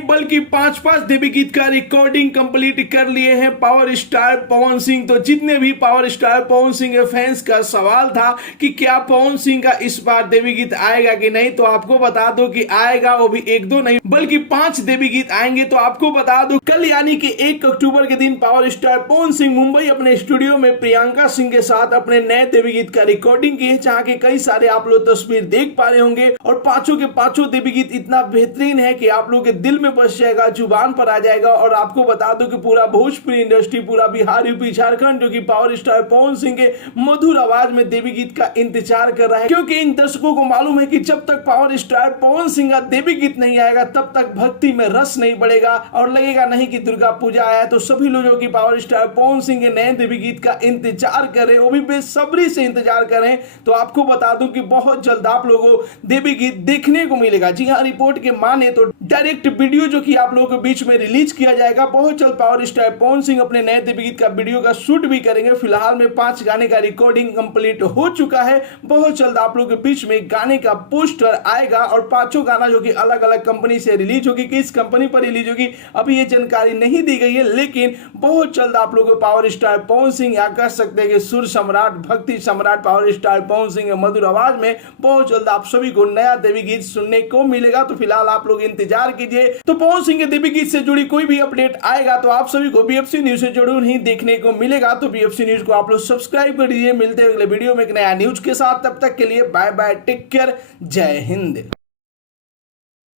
बल्कि 5-5 देवी गीत का रिकॉर्डिंग कंप्लीट कर लिए हैं पावर स्टार पवन सिंह। तो जितने भी पावर स्टार पवन सिंह के फैंस का सवाल था कि क्या पवन सिंह का इस बार देवी गीत आएगा कि नहीं, तो आपको बता दो कि आएगा। वो भी 1-2 नहीं बल्कि 5 देवी गीत आएंगे। तो आपको बता दो कल यानी कि 1 अक्टूबर के दिन पावर स्टार पवन सिंह मुंबई अपने स्टूडियो में प्रियंका सिंह के साथ अपने नए देवी गीत का रिकॉर्डिंग किए, जहां के कई सारे आप लोग तस्वीर देख पा रहे होंगे। और पांचों के पांचों देवी गीत इतना बेहतरीन है कि आप लोग के दिल में बस जाएगा, जुबान पर आ जाएगा। और आपको बता दो कि पूरा भोजपुरी इंडस्ट्री, पूरा बिहार, यूपी, झारखंड जो कि पावर स्टार पवन सिंह के मधुर आवाज में देवी गीत का इंतजार कर रहा है, क्योंकि इन दर्शकों को मालूम है कि जब तक पावर स्टार पवन सिंह का देवी गीत नहीं आएगा तब तक भक्ति में रस नहीं बढ़ेगा और लगेगा नहीं कि दुर्गा पूजा आया। तो सभी लोग जो कि पावर स्टार पवन सिंह के नए देवी गीत का इंतजार कर रहे हैं, वो भी बेसब्री से इंतजार कर रहे हैं। तो आपको बता दूं कि बहुत जल्द आप लोगों को देवी गीत देखने को मिलेगा। जी हाँ, रिपोर्ट के माने तो डायरेक्ट वीडियो जो कि आप लोगों के बीच में रिलीज किया जाएगा। बहुत जल्द पावर स्टार पवन सिंह अपने नए देवी गीत का वीडियो का शूट भी करेंगे। फिलहाल में 5 गाने का रिकॉर्डिंग कंप्लीट हो चुका है। बहुत जल्द आप लोगों के बीच में गाने का पोस्टर आएगा और पांचों गाना जो कि अलग अलग कंपनी से रिलीज होगी, किस कंपनी पर रिलीज होगी अभी ये जानकारी नहीं दी गई है, लेकिन बहुत जल्द आप लोगों को पावर स्टार पवन सिंह या कह सकते हैं कि सुर सम्राट, भक्ति सम्राट पावर स्टार पवन सिंह मधुर आवाज में बहुत जल्द आप सभी को नया देवी गीत सुनने को मिलेगा। तो फिलहाल आप लोग इंतजार कीजिए। तो पवन सिंह के देवी गीत से जुड़ी कोई भी अपडेट आएगा तो आप सभी को बीएफसी न्यूज से जरूर ही देखने को मिलेगा। तो बीएफसी न्यूज को आप लोग सब्सक्राइब कर दीजिए। मिलते हैं अगले वीडियो में एक नया न्यूज के साथ। तब तक के लिए बाय बाय, टेक केयर, जय हिंद।